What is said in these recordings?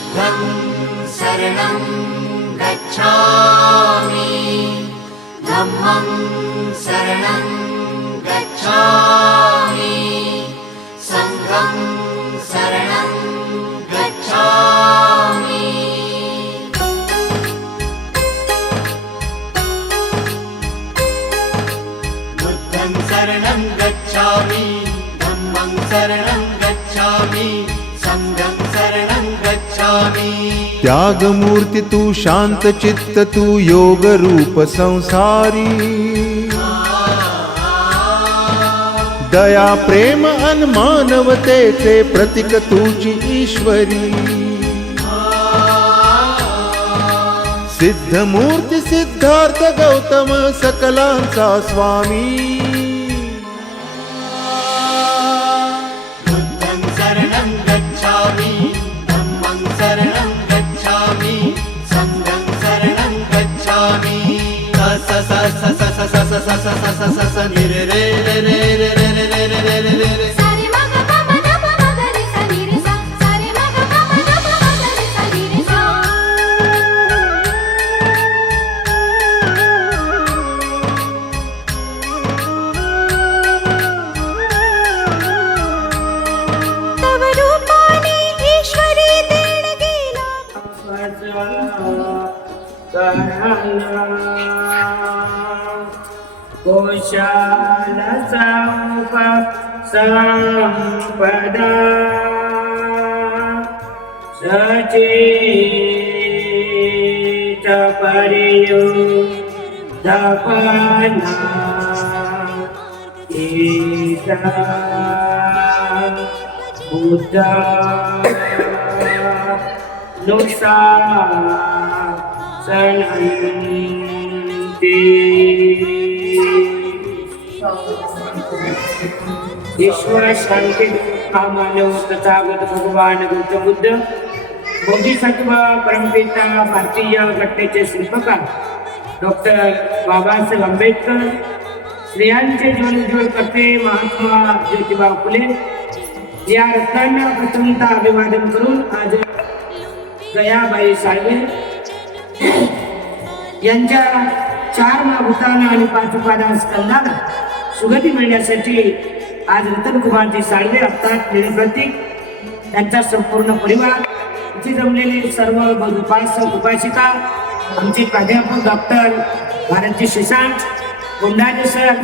बुद्धं शरणं गच्छामि धम्मं शरणं गच्छामि संघं शरणं गच्छामि। बुद्धं शरणं गच्छामि धम्मं शरणं गच्छामि संघं शरणं गच्छामि। त्याग मूर्ति तू शांत चित्त तू योग रूप संसारी दया प्रेम अन मानवतेचे प्रतीक तुझी ईश्वरी सिद्ध मूर्ति सिद्धार्थ गौतम सकलांचा स्वामी बुद्धं शरणं गच्छामि धम्मं शरणं गच्छामि संघं शरणं गच्छामि। स स स स स स स स स स स स नि रे रे रे रे रे रे रे रे रे रे रे रे। सारे मग प म द प म ग रे सा नि रे सा सारे मग प म द प म ग रे सा नि रे सा। तव रूपाने ईश्वरी देणगी कोशाल संपदा सचित परियुक्तपना ईशा बुद्धा नुशासनन्ति। ईश्वर शांति मानव तथागत भगवान गौतम बुद्ध बोधिसत्व परमपिता भारतीय घटनेचे शिल्पकार डॉक्टर बाबासाहेब आंबेडकर स्त्रियांचे जीवन उज्ज्वल करते महात्मा ज्योतिबा फुले या रत्नांना प्रथमतः अभिवादन करून आज गयाबाई साळवे यांच्या 4 महाभूतांना आणि 5 उपादान स्कंदाला सुगती मिळण्यासाठी आज रतनकुमारजी साळवे अर्थात निळप्रतीक त्यांचा संपूर्ण परिवार इथे जमलेले सर्व उपासक उपासिका आमचे प्राध्यापक डॉक्टर भारतजी शिशांत गोंडाने सर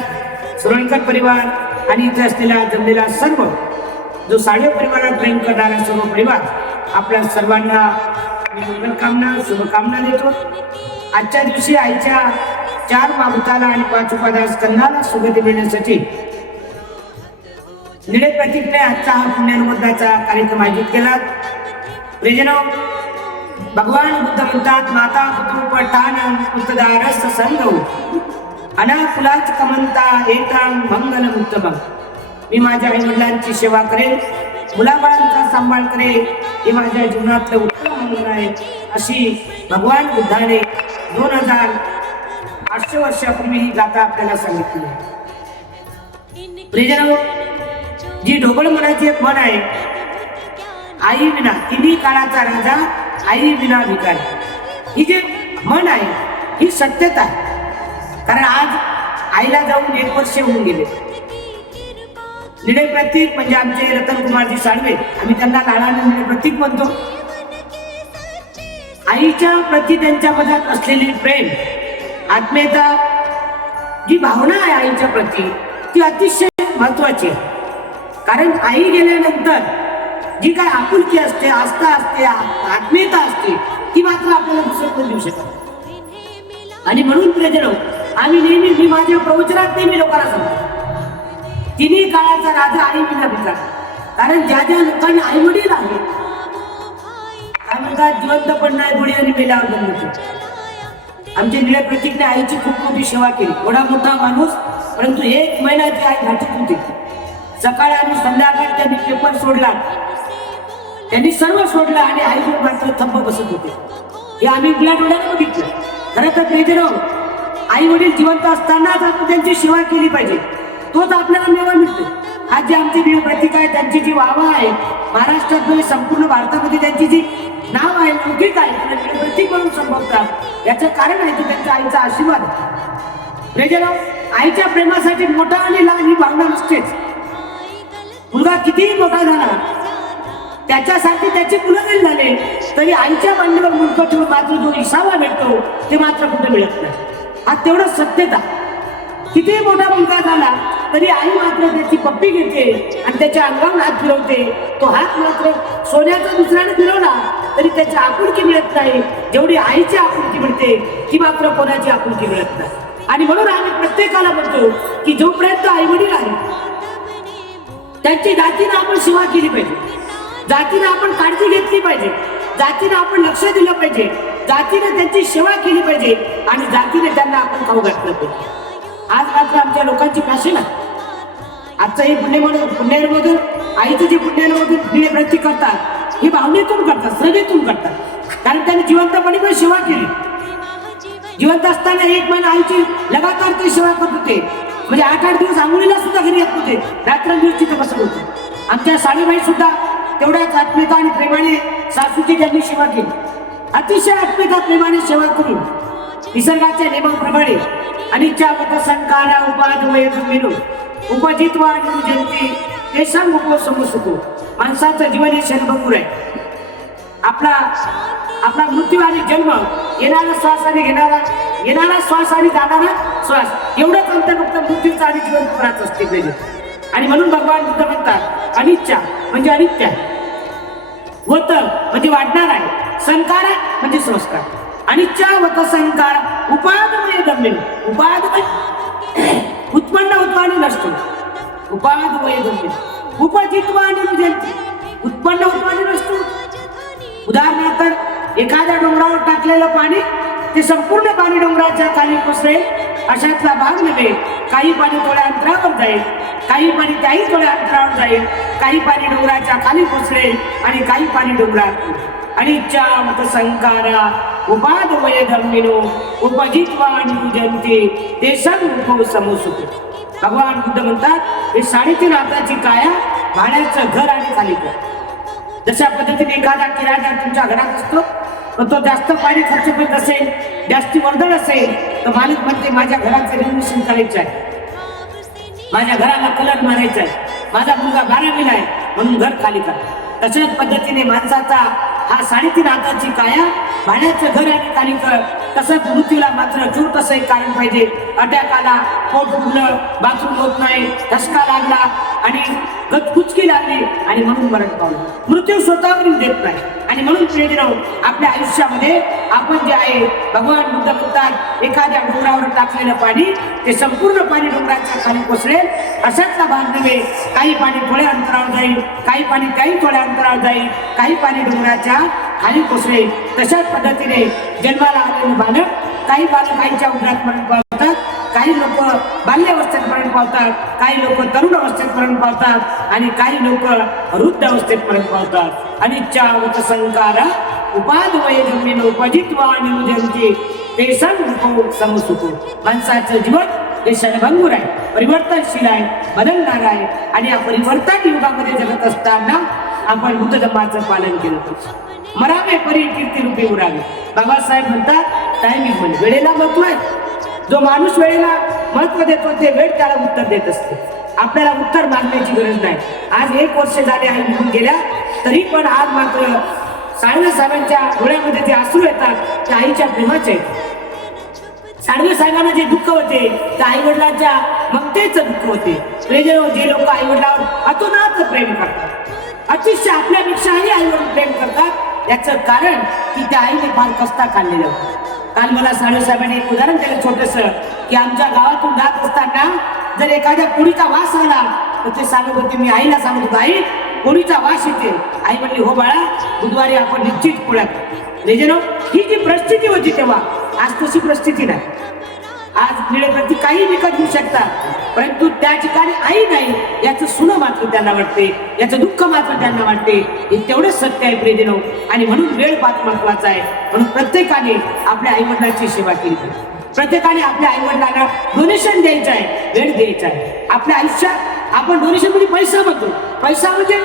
सुरळकर परिवार आणि इथे असलेला जमलेला सर्व जो साळवे परिवारात प्रेम करणारा सर्व परिवार आपल्या सर्वांना मंगलकामना शुभकामना देतो। आजच्या दिवशी आईच्या 4 महाभूताला आणि 5 उपादान स्कंदाला सुगती मिळण्यासाठी निळे प्रतीकने आजचा हा पुण्यनवदाचा कार्यक्रम आयोजित केला। प्रियजनो, भगवान बुद्ध म्हणतात माता पितृ पठाण पुत्रदारस संगो अनाकुलाच कमंता एकां मंगल उत्तम। मी माझ्या आई वडिलांची सेवा करेन, मुलाबाळांचा सांभाळ करेन, हे माझ्या जीवनातलं उत्तम मंगल आहे अशी भगवान बुद्धाने 2800 वर्षापूर्वी ही गाथा आपल्याला सांगितली आहे। प्रियजनो, जी ढोबळ मनाची एक म्हण आहे, आई विना तिन्ही काळाचा राजा आई विना भिकारी, ही जी म्हण आहे ही सत्यता आहे। कारण आज आईला जाऊन 1 वर्ष होऊन गेले। निळे प्रतीक म्हणजे आमचे रतनकुमारजी साळवे, आम्ही त्यांना लाडाने निळे प्रतीक म्हणतो। आईच्या प्रती त्यांच्या मनात असलेली प्रेम आत्मीयता जी भावना आहे आईच्या प्रती ती अतिशय महत्वाची आहे। कारण आई गेल्यानंतर जी काय आपुलकी असते, आस्था असते, आत्मीयता असते ती मात्र आपल्याला दुसरं कोण देऊ शकत। आणि म्हणून प्रियजनो, आम्ही नेहमी मी माझ्या प्रवचनात नेहमी लोकांना सांगतो तिन्ही काळाचा राजा आई विना भिकारी। कारण ज्या ज्या लोकांना आई वडील आहेत काय म्हणतात जिवंत पण नाही गोडी आणि मेल्यावर बनवतो। आमच्या निळ्या प्रतीकने आईची खूप मोठी सेवा केली, एवढा मोठा माणूस परंतु 1 महिन्याची आई घाटीत होती। सकाळी आणि संध्याकाळी त्यांनी पेपर सोडला, त्यांनी सर्व सोडलं आणि आई मात्र थंब बसत होते। हे आम्ही आपल्या डोळ्याने बघितलं। खरं तर प्रियजनो, आई वडील जिवंत असतानाच आपण त्यांची सेवा केली पाहिजे, तोच आपल्याला मेवा मिळतो। आज जे आमची निळी प्रतीक आहे त्यांची जी वाहवा आहे महाराष्ट्रात म्हणजे संपूर्ण भारतामध्ये त्यांची जी नाव आहे, लौकिक आहे, त्यांना प्रतीक म्हणून संबोधतात. याचं कारण आहे की त्यांच्या आईचा आशीर्वाद आहे. प्रियजनो, आईच्या प्रेमासाठी मोठा आणि लहान ही भावना नसतेच. मुलगा कितीही मोठा झाला, त्याच्यासाठी त्याची मुलं जरी झाले तरी आईच्या मांडीवर मुलगा ठेवून मात्र जो इसावा भेटतो ते मात्र कुठे मिळत नाही. हा तेवढं सत्यता. कितीही मोठा मुलगा झाला तरी आई मात्र त्याची पप्पी घेते आणि त्याच्या अंगावर हात फिरवते. तो हात मात्र सोन्याचा दुसऱ्याने फिरवला तरी त्याची आपुलकी मिळत नाही. जेवढी आईची आपुलकी मिळते ती मात्र कोणाची आपुलकी मिळत नाही. आणि म्हणून आम्ही प्रत्येकाला म्हणतो की जोपर्यंत आई वडील आहे त्यांची जातीनं आपण सेवा केली पाहिजे, जातीनं आपण काळजी घेतली पाहिजे, जातीनं आपण लक्ष दिलं पाहिजे, जातीनं त्यांची सेवा केली पाहिजे आणि जातीने त्यांना आपण खाऊ घातलं पाहिजे. आज मात्र आमच्या लोकांची फॅशन आहे. आजचं हे पुण्यमधून आईचं जे पुण्यामधून प्रती करतात ही भावनेतून करतात, श्रद्धेतून करतात. कारण त्यांनी जिवंतपणे पण सेवा केली. जिवंत असताना 1 महिना आईची लगातार ते सेवा करत होते. म्हणजे 8-8 दिवस आंघोळीला सुद्धा घरी येत होते, रात्रंदिवस तिथे बसत होते. आमच्या साडीबाई सुद्धा तेवढ्याच आत्मीयता आणि प्रेमाने सासूची त्यांनी सेवा केली. अतिशय आत्मीयता प्रेमाने सेवा करून निसर्गाच्या नियमाप्रमाणे अनिच्छा संकारा उपाधमय मिळून उपजित्वा जयंती ते सांग उप समसुको. माणसाचं जीवन हे क्षणभंगूर आहे. आपला मृत्यू आणि जन्म, येणारा श्वास आणि येणारा श्वास आणि जाणारा श्वास, एवढंच अंतर फक्त मृत्यूचा आणि जीवन असते पाहिजे. आणि म्हणून भगवान बुद्ध म्हणतात अनिच्छा म्हणजे अनित्य, वत म्हणजे वाढणार आहे, संकार म्हणजे संस्कार. अनिच्छा वत संकार उपाधमय दम्य. उपाधमय उत्पन्न होतो आणि नसतो. उपाधमय दम्य उपजित्वा आणि जयंती, उत्पन्न होतो आणि नसतो. उदाहरणार्थ एखाद्या डोंगरावर टाकलेलं पाणी ते संपूर्ण पाणी डोंगराच्या खाली कोसळेल अशातला भाग नव्हे. काही पाणी थोड्या अंतरावर जाईल, काही पाणी त्याही थोड्या अंतरावर जाईल, काही पाणी डोंगराच्या खाली कोसळेल आणि काही पाणी डोंगरात. अनिच्छा मत संकारा उपाधमय धम्मिनो उपजित्वा निरुजन्ते ते सर्व समोसुते. भगवान बुद्ध म्हणतात हे 3.5 हाताची काया भाड्याचं घर आणि खाली कर. जशा पद्धतीने एखादा किराणा तुमच्या घरात असतो पण तो जास्त पाणी खर्च करत असेल, जास्ती वर्दळ असेल तर मालक म्हणते माझ्या घराचं रिनोव्हेशन करायचं आहे, माझ्या घराला कलर मारायचा आहे, माझा मुलगा 12वीला आहे म्हणून घर खाली करा. तशाच पद्धतीने माणसाचा हा 3.5 हाताची काया भाड्याचं घर आणि खाली कर. तसंच मृत्यूला मात्र छोट असं एक कारण पाहिजे. अटॅक आला, पोट फुगलं, बाथरूम होत नाही, ठसका लागला आणि गचकुचकी लागली आणि म्हणून मरण पावलं. मृत्यू स्वतःवरून देत नाही. आणि म्हणून प्रियजनो, आपल्या आयुष्यामध्ये आपण जे आहे भगवान बुद्ध म्हणतात एखाद्या डोंगरावर टाकलेलं पाणी ते संपूर्ण पाणी डोंगराच्या खाली कोसळेल अशातला भाग नव्हे. काही पाणी थोड्या अंतरावर जाईल, काही पाणी काही थोड्या अंतरावर जाईल, काही पाणी डोंगराच्या खाली कोसळेल. तशाच पद्धतीने जन्माला आलेले बालक, काही बालक आईच्या उदरात मरण पावतात, काही लोक बाल्यावस्थेत मरण पावतात, काही लोक तरुण अवस्थेत मरण पावतात आणि काही लोक वृद्ध अवस्थेत मरण पावतात. अनिच्छा वत संकारा उपाधमय धम्मिनो उपजित्वा निरुजन्ते ते सर्व समसुको. माणसाचं जीवन हे क्षणभंगूर आहे, परिवर्तनशील आहे, बदलणार आहे. आणि या परिवर्तन युगामध्ये जगत असताना आपण बुद्ध धर्माचं पालन केलं पाहिजे. मरावे परी कीर्ती रूपी उरावे. बाबासाहेब म्हणतात टायमिंग म्हणजे वेळेला महत्व आहे. जो माणूस वेळेला महत्व देतो ते वेळ त्याला उत्तर देत असते. आपल्याला उत्तर मागण्याची गरज नाही. आज 1 वर्ष झाले आई निघून गेल्या तरी पण आज मात्र साळवे साहेबांच्या डोळ्यामध्ये जे अश्रू येतात ते आईच्या प्रेमाचे आहेत. साळवे साहेबांना जे दुःख होते ते आई वडिलांच्या ममतेचं दुःख होते. जे लोक आई वडिलांवर अतोनात प्रेम करतात, अतिशय आपल्यापेक्षाही आईवडील प्रेम करतात, याचं कारण की त्या आईने फार कष्टा काढलेलं होतं. काल मला साळवे साहेबांनी एक उदाहरण दिलं छोटंसं की आमच्या गावातून जात असताना जर एखाद्या पोळीचा वास आला तर ते सांगत होते, मी आईला सांगत होतो आई पोळीचा वास येते. आई म्हणली हो बाळा बुधवारी आपण निश्चित पोळ्या करू. ही जी परिस्थिती होती तेव्हा, आज तशी परिस्थिती नाही. आज निळेप्रती काही विकत घेऊ शकतात परंतु त्या ठिकाणी आई नाही याचं सुनं मात्र त्यांना वाटते, याचं दुःख मात्र त्यांना वाटते. हे तेवढंच सत्य आहे प्रियजनो. आणि म्हणून वेळ फार महत्वाचा आहे. म्हणून प्रत्येकाने आपल्या आईवडिलांची सेवा केली पाहिजे. प्रत्येकाने आपल्या आईवडिलांना डोनेशन द्यायचं आहे, वेळ द्यायचा आहे. आपल्या आयुष्यात आपण डोनेशन म्हणजे पैसा म्हणतो. पैसा म्हणजे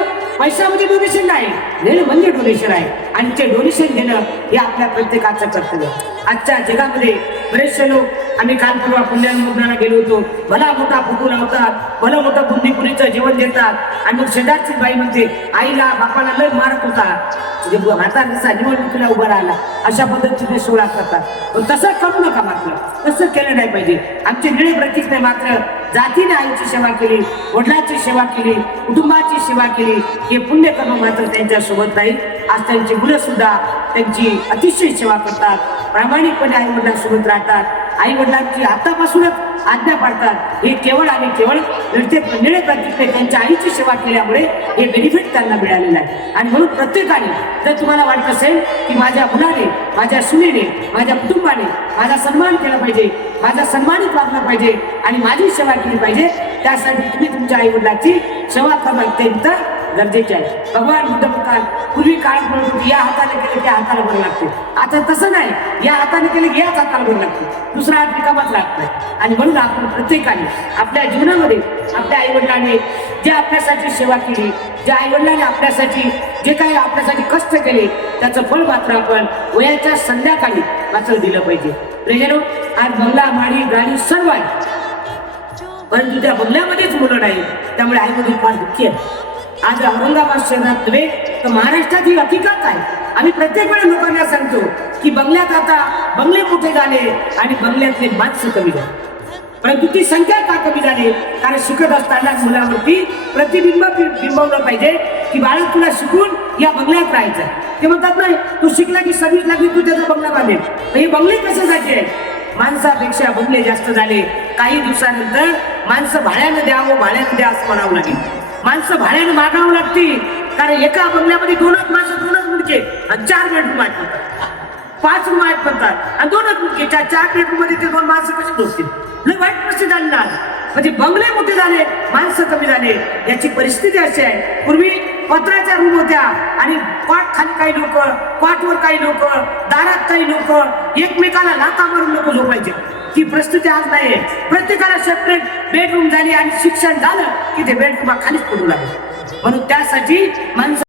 पैशामध्ये डोनेशन नाही, देणं म्हणजे डोनेशन आहे आणि ते डोनेशन देणं हे आपल्या प्रत्येकाचं कर्तव्य. आजच्या जगामध्ये बरेचसे लोक, आम्ही काल परवा पुण्याला गेलो होतो, भला मोठा फोटो लावतात, भलं मोठं बुंदीपुरीचं जेवण देतात आणि मग शेजारची बाई म्हणते आईला बापाला लय मारत होता, म्हातारा निवडणुकीला उभा राहिला, अशा पद्धतीने सोळा करतात. पण तसं करू नका, मात्र तसं केलं नाही पाहिजे. आमचे निळे प्रतीक नाही, मात्र जातीने आईची सेवा केली, वडिलांची सेवा केली, कुटुंबाची सेवा केली, हे पुण्य कर्म मात्र त्यांच्या सोबत राहील. आज त्यांची मुलं सुद्धा त्यांची अतिशय सेवा करतात, प्रामाणिकपणे आई वडिलांसोबत राहतात, आई वडिलांची आतापासूनच आज्ञा पाळतात. हे केवळ आणि केवळ निळे प्रतीकने त्यांच्या आईची सेवा केल्यामुळे हे बेनिफिट त्यांना मिळालेलं आहे. आणि म्हणून प्रत्येकाने, जर तुम्हाला वाटत असेल की माझ्या मुलाने, माझ्या सुनेने, माझ्या कुटुंबाने माझा सन्मान केला पाहिजे, माझा सन्मानित वागला पाहिजे आणि माझी सेवा केली पाहिजे, त्यासाठी तुम्ही तुमच्या आई वडिलांची सेवा करणं अत्यंत गरजेचे आहे. भगवान बुद्ध म्हणतात, पूर्वी काळात म्हणत होती या हाताने केले त्या हाताला बरं लागते. आता तसं नाही, या हाताने केले की याच हाताला बरं लागते, दुसरा हात रिकामाच लागतोय. आणि म्हणून आपण प्रत्येकाने आपल्या जीवनामध्ये आपल्या आईवडिलांनी जे आपल्यासाठी सेवा केली, ज्या आईवडिलांनी आपल्यासाठी जे काही आपल्यासाठी कष्ट केले, त्याचं फळ मात्र आपण वयाच्या संध्याकाळी मात्र दिलं पाहिजे. प्रियजनो, आज बंगला, माडी, गाडी सर्व आहे, परंतु त्या बंगल्यामध्येच मुलं नाही, त्यामुळे आईवडील फार दुःखी आहे. आज औरंगाबाद शहरात नव्हे तर महाराष्ट्रात ही हकीकत आहे. आम्ही प्रत्येक वेळी लोकांना सांगतो की बंगल्यात आता बंगले मोठे झाले आणि बंगल्यातले माणसं कमी झाले, परंतु ती संख्या का कमी झाली? कारण शिकत असताना मुलावरती प्रतिबिंब बिंबवलं पाहिजे की बाळा तुला शिकून या बंगल्यात राहायचं. ते म्हणतात नाही, तू शिकला की 26 लाख तू त्याचा बंगला बांधेल. हे बंगले कशासाठी आहे? माणसापेक्षा बंगले जास्त झाले. काही दिवसानंतर माणसं भाड्यानं द्यावं, भाड्यानं द्या असं म्हणावं लागेल. माणसं भाड्याने मागावं लागतील, कारण एका बंगल्यामध्ये 2च माणसं, 2च मुडके आणि 4 बेडरूम आहेत म्हणतात, 5 रूम आहेत म्हणतात आणि 2च मुडके. 4 बेडरूम मध्ये ते 2 माणसं कशी झोपतील? लय वाईट परिस्थिती झाली ना. म्हणजे बंगले मोठे झाले, माणसं कमी झाले. याची परिस्थिती अशी आहे, पूर्वी पत्राच्या रूम होत्या आणि पाठ खाली काही लोक, पाठवर काही लोक, दारात काही लोक, एकमेकाला लाथा मारून लोक झोपायचे. ती परिस्थिती आज नाहीये. प्रत्येकाला सेपरेट बेडरूम झाली आणि शिक्षण झालं की ते बेडरूम खालीच पडू लागले. म्हणून त्यासाठी माणसं